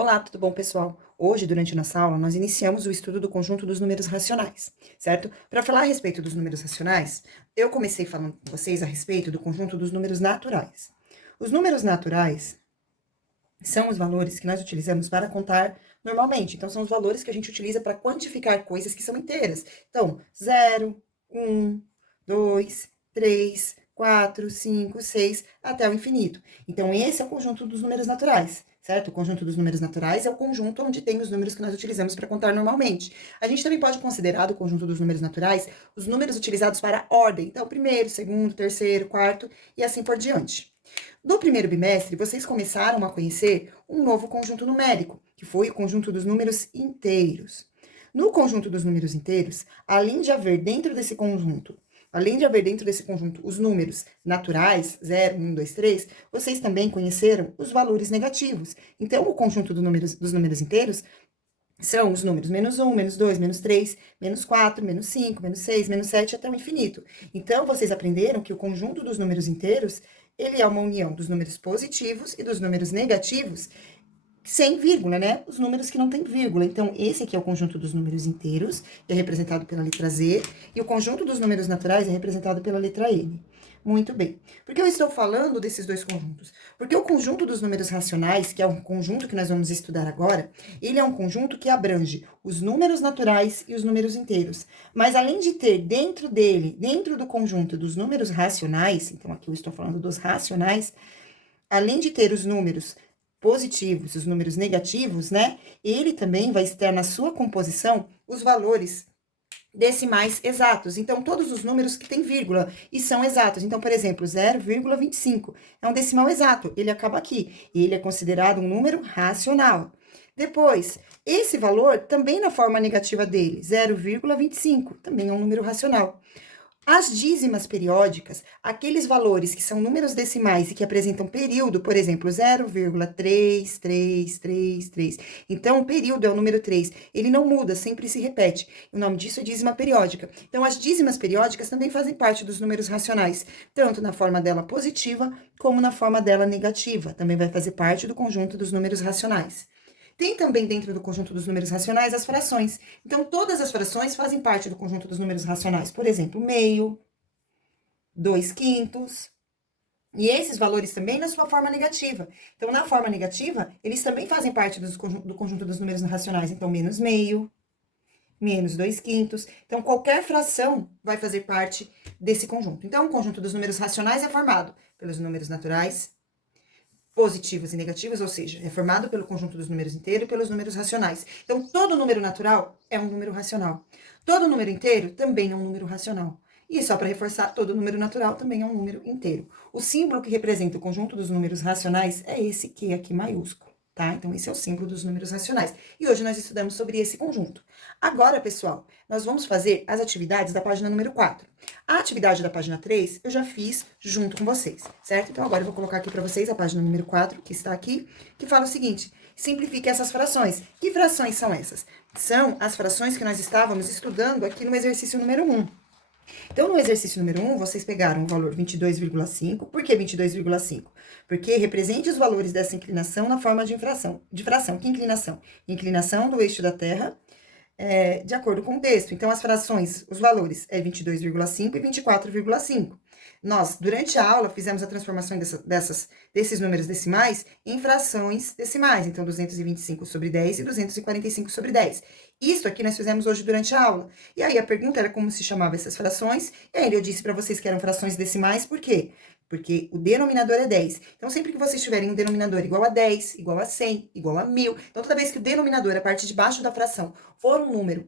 Olá, tudo bom, pessoal? Hoje, durante nossa aula, nós iniciamos o estudo do conjunto dos números racionais, certo? Para falar a respeito dos números racionais, eu comecei falando com vocês a respeito do conjunto dos números naturais. Os números naturais são os valores que nós utilizamos para contar normalmente. Então, são os valores que a gente utiliza para quantificar coisas que são inteiras. Então, 0, 1, 2, 3, 4, 5, 6, até o infinito. Então, esse é o conjunto dos números naturais, certo? O conjunto dos números naturais é o conjunto onde tem os números que nós utilizamos para contar normalmente. A gente também pode considerar do conjunto dos números naturais os números utilizados para ordem. Então, primeiro, segundo, terceiro, quarto e assim por diante. No primeiro bimestre, vocês começaram a conhecer um novo conjunto numérico, que foi o conjunto dos números inteiros. No conjunto dos números inteiros, além de haver dentro desse conjunto os números naturais, 0, 1, 2, 3, vocês também conheceram os valores negativos. Então, o conjunto dos números inteiros são os números menos 1, menos 2, menos 3, menos 4, menos 5, menos 6, menos 7, até o infinito. Então, vocês aprenderam que o conjunto dos números inteiros, ele é uma união dos números positivos e dos números negativos, sem vírgula, né? Os números que não têm vírgula. Então, esse aqui é o conjunto dos números inteiros, que é representado pela letra Z, e o conjunto dos números naturais é representado pela letra N. Muito bem. Por que eu estou falando desses dois conjuntos? Porque o conjunto dos números racionais, que é um conjunto que nós vamos estudar agora, ele é um conjunto que abrange os números naturais e os números inteiros. Mas além de ter dentro dele, dentro do conjunto dos números racionais, então aqui eu estou falando dos racionais, além de ter os números positivos, os números negativos, né? Ele também vai ter na sua composição os valores decimais exatos. Então, todos os números que têm vírgula e são exatos. Então, por exemplo, 0,25 é um decimal exato, ele acaba aqui. E ele é considerado um número racional. Depois, esse valor também na forma negativa dele, 0,25, também é um número racional. As dízimas periódicas, aqueles valores que são números decimais e que apresentam período, por exemplo, 0,3333. Então, o período é o número 3. Ele não muda, sempre se repete. O nome disso é dízima periódica. Então, as dízimas periódicas também fazem parte dos números racionais, tanto na forma dela positiva como na forma dela negativa. Também vai fazer parte do conjunto dos números racionais. Tem também dentro do conjunto dos números racionais as frações. Então, todas as frações fazem parte do conjunto dos números racionais. Por exemplo, meio, 2/5. E esses valores também na sua forma negativa. Então, na forma negativa, eles também fazem parte do conjunto dos números racionais. Então, menos meio, menos 2/5. Então, qualquer fração vai fazer parte desse conjunto. Então, o conjunto dos números racionais é formado pelos números naturais, positivos e negativos, ou seja, é formado pelo conjunto dos números inteiros e pelos números racionais. Então, todo número natural é um número racional. Todo número inteiro também é um número racional. E só para reforçar, todo número natural também é um número inteiro. O símbolo que representa o conjunto dos números racionais é esse Q aqui maiúsculo, tá? Então, esse é o símbolo dos números racionais. E hoje nós estudamos sobre esse conjunto. Agora, pessoal, nós vamos fazer as atividades da página número 4. A atividade da página 3 eu já fiz junto com vocês, certo? Então, agora eu vou colocar aqui para vocês a página número 4, que está aqui, que fala o seguinte: simplifique essas frações. Que frações são essas? São as frações que nós estávamos estudando aqui no exercício número 1. Então, no exercício número 1, vocês pegaram o valor 22,5. Por que 22,5? Porque represente os valores dessa inclinação na forma de fração. Que inclinação? Inclinação do eixo da Terra, de acordo com o texto. Então, as frações, os valores é 22,5 e 24,5. Nós, durante a aula, fizemos a transformação desses números decimais em frações decimais. Então, 225 sobre 10 e 245 sobre 10. Isso aqui nós fizemos hoje durante a aula. E aí, a pergunta era como se chamava essas frações. E aí, eu disse para vocês que eram frações decimais, por quê? Porque o denominador é 10. Então, sempre que vocês tiverem um denominador igual a 10, igual a 100, igual a 1000, então, toda vez que o denominador, a parte de baixo da fração, for um número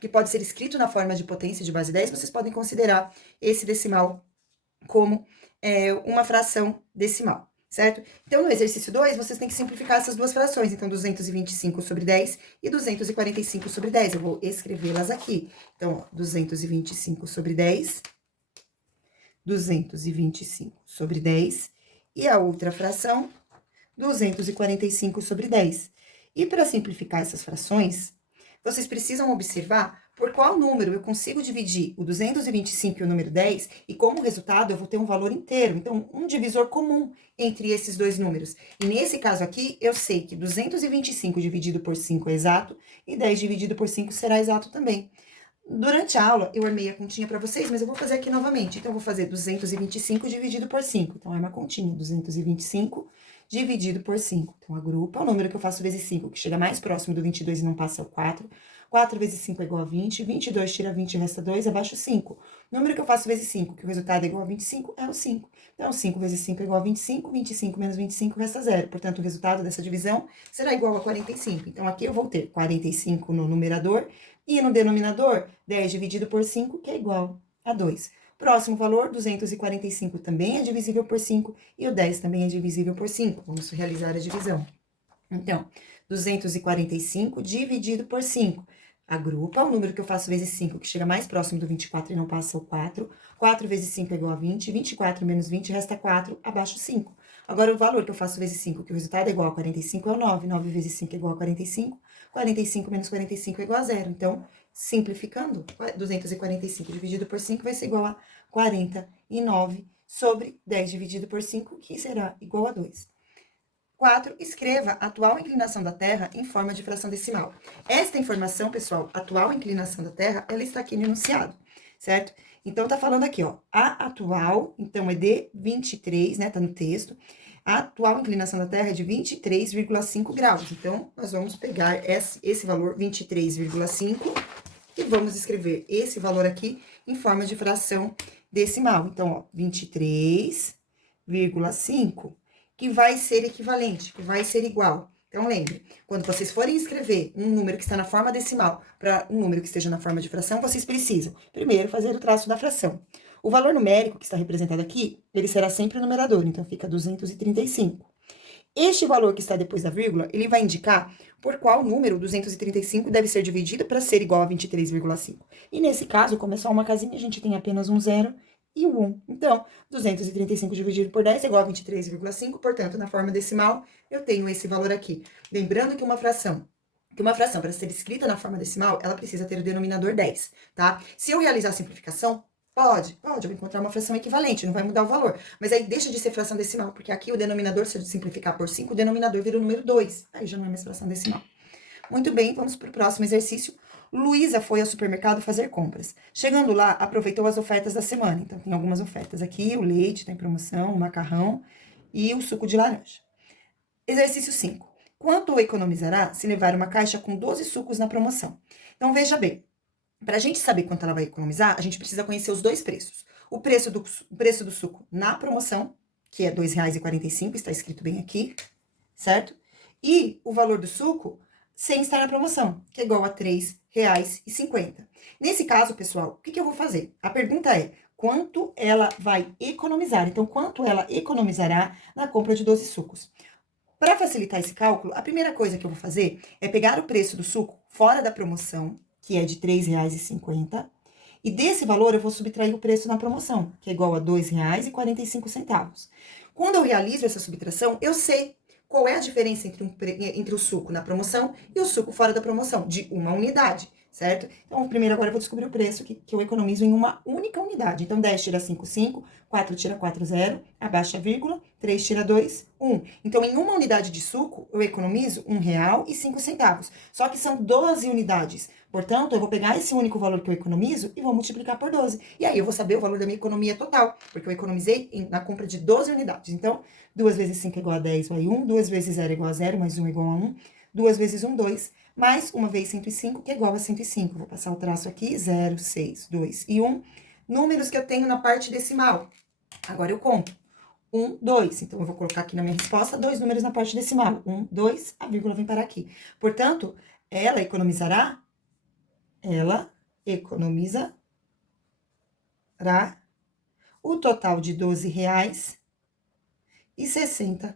que pode ser escrito na forma de potência de base 10, vocês podem considerar esse decimal como uma fração decimal, certo? Então, no exercício 2, vocês têm que simplificar essas duas frações. Então, 225 sobre 10 e 245 sobre 10. Eu vou escrevê-las aqui. Então, ó, 225 sobre 10... 225 sobre 10, e a outra fração, 245 sobre 10. E para simplificar essas frações, vocês precisam observar por qual número eu consigo dividir o 225 e o número 10, e como resultado eu vou ter um valor inteiro. Então, um divisor comum entre esses dois números. E nesse caso aqui, eu sei que 225 dividido por 5 é exato, e 10 dividido por 5 será exato também. Durante a aula, eu armei a continha para vocês, mas eu vou fazer aqui novamente. Então, eu vou fazer 225 dividido por 5. Então, arma a continha, 225 dividido por 5. Então, agrupa o número que eu faço vezes 5, que chega mais próximo do 22 e não passa é o 4. 4 vezes 5 é igual a 20. 22 tira 20 e resta 2, abaixo 5. O número que eu faço vezes 5, que o resultado é igual a 25, é o 5. Então, 5 vezes 5 é igual a 25. 25 menos 25 resta 0. Portanto, o resultado dessa divisão será igual a 45. Então, aqui eu vou ter 45 no numerador e no denominador, 10 dividido por 5, que é igual a 2. Próximo valor, 245 também é divisível por 5 e o 10 também é divisível por 5. Vamos realizar a divisão. Então, 245 dividido por 5. Agrupa o número que eu faço vezes 5, que chega mais próximo do 24 e não passa o 4. 4 vezes 5 é igual a 20. 24 menos 20 resta 4, abaixo 5. Agora, o valor que eu faço vezes 5, que o resultado é igual a 45, é o 9. 9 vezes 5 é igual a 45. 45 menos 45 é igual a 0. Então, simplificando, 245 dividido por 5 vai ser igual a 49 sobre 10 dividido por 5, que será igual a 2. 4. Escreva a atual inclinação da Terra em forma de fração decimal. Esta informação, pessoal, atual inclinação da Terra, ela está aqui no enunciado, certo? Então, tá falando aqui, ó, a atual, então é de 23, né, tá no texto. A atual inclinação da Terra é de 23,5 graus. Então, nós vamos pegar esse valor, 23,5, e vamos escrever esse valor aqui em forma de fração decimal. Então, ó, 23,5, que vai ser equivalente, que vai ser igual. Então, lembre, quando vocês forem escrever um número que está na forma decimal para um número que esteja na forma de fração, vocês precisam, primeiro, fazer o traço da fração. O valor numérico que está representado aqui, ele será sempre o numerador, então fica 235. Este valor que está depois da vírgula, ele vai indicar por qual número 235 deve ser dividido para ser igual a 23,5. E nesse caso, como é só uma casinha, a gente tem apenas um zero e um 1. Então, 235 dividido por 10 é igual a 23,5, portanto, na forma decimal, eu tenho esse valor aqui. Lembrando que uma fração, para ser escrita na forma decimal, ela precisa ter o denominador 10, tá? Se eu realizar a simplificação, pode, eu vou encontrar uma fração equivalente, não vai mudar o valor. Mas aí deixa de ser fração decimal, porque aqui o denominador, se eu simplificar por 5, o denominador vira o número 2. Aí já não é mais fração decimal. Muito bem, vamos para o próximo exercício. Luísa foi ao supermercado fazer compras. Chegando lá, aproveitou as ofertas da semana. Então, tem algumas ofertas aqui, o leite está em promoção, o macarrão e o suco de laranja. Exercício 5. Quanto economizará se levar uma caixa com 12 sucos na promoção? Então, veja bem. Para a gente saber quanto ela vai economizar, a gente precisa conhecer os dois preços. O preço do suco na promoção, que é R$ 2,45, está escrito bem aqui, certo? E o valor do suco sem estar na promoção, que é igual a R$ 3,50. Nesse caso, pessoal, o que eu vou fazer? A pergunta é, quanto ela vai economizar? Então, quanto ela economizará na compra de 12 sucos? Para facilitar esse cálculo, a primeira coisa que eu vou fazer é pegar o preço do suco fora da promoção, que é de R$ 3,50, e desse valor eu vou subtrair o preço na promoção, que é igual a R$ 2,45. Quando eu realizo essa subtração, eu sei qual é a diferença entre o suco na promoção e o suco fora da promoção, de uma unidade, certo? Então, primeiro agora eu vou descobrir o preço que eu economizo em uma única unidade. Então, 10 tira 5, 5, 4 tira 4, 0, abaixa a vírgula, 3 tira 2, 1. Então, em uma unidade de suco, eu economizo R$ 1,05. Só que são 12 unidades. Portanto, eu vou pegar esse único valor que eu economizo e vou multiplicar por 12. E aí, eu vou saber o valor da minha economia total, porque eu economizei na compra de 12 unidades. Então, 2 vezes 5 é igual a 10, vai 1. 2 vezes 0 é igual a 0, mais 1 é igual a 1. 2 vezes 1, 2. Mais 1 vezes 105, que é igual a 105. Vou passar o traço aqui, 0, 6, 2 e 1. Números que eu tenho na parte decimal. Agora eu conto. 1, 2. Então, eu vou colocar aqui na minha resposta 2 números na parte decimal. 1, 2, a vírgula vem para aqui. Portanto, ela economizará o total de R$ 12,60.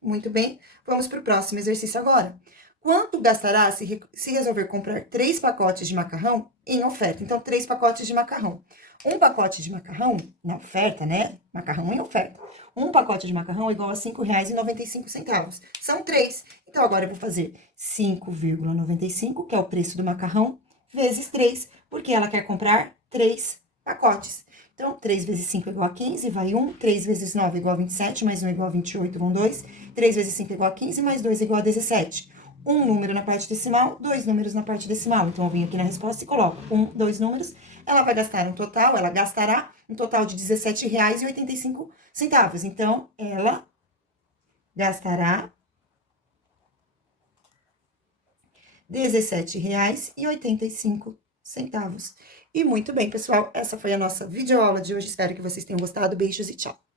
Muito bem, vamos para o próximo exercício agora. Quanto gastará se resolver comprar 3 pacotes de macarrão em oferta? Então, 3 pacotes de macarrão. Um pacote de macarrão, na oferta, né? Macarrão em oferta. Um pacote de macarrão é igual a R$ 5,95. São 3. Então, agora eu vou fazer 5,95, que é o preço do macarrão, vezes 3, porque ela quer comprar 3 pacotes. Então, 3 vezes 5 é igual a 15, vai 1. 3 vezes 9 é igual a 27, mais 1 é igual a 28, vão 2. 3 vezes 5 é igual a 15, mais 2 é igual a 17. Um número na parte decimal, 2 números na parte decimal. Então, eu venho aqui na resposta e coloco 2 números. Ela gastará um total de R$17,85. Então, ela gastará R$17,85. E muito bem, pessoal, essa foi a nossa videoaula de hoje. Espero que vocês tenham gostado. Beijos e tchau!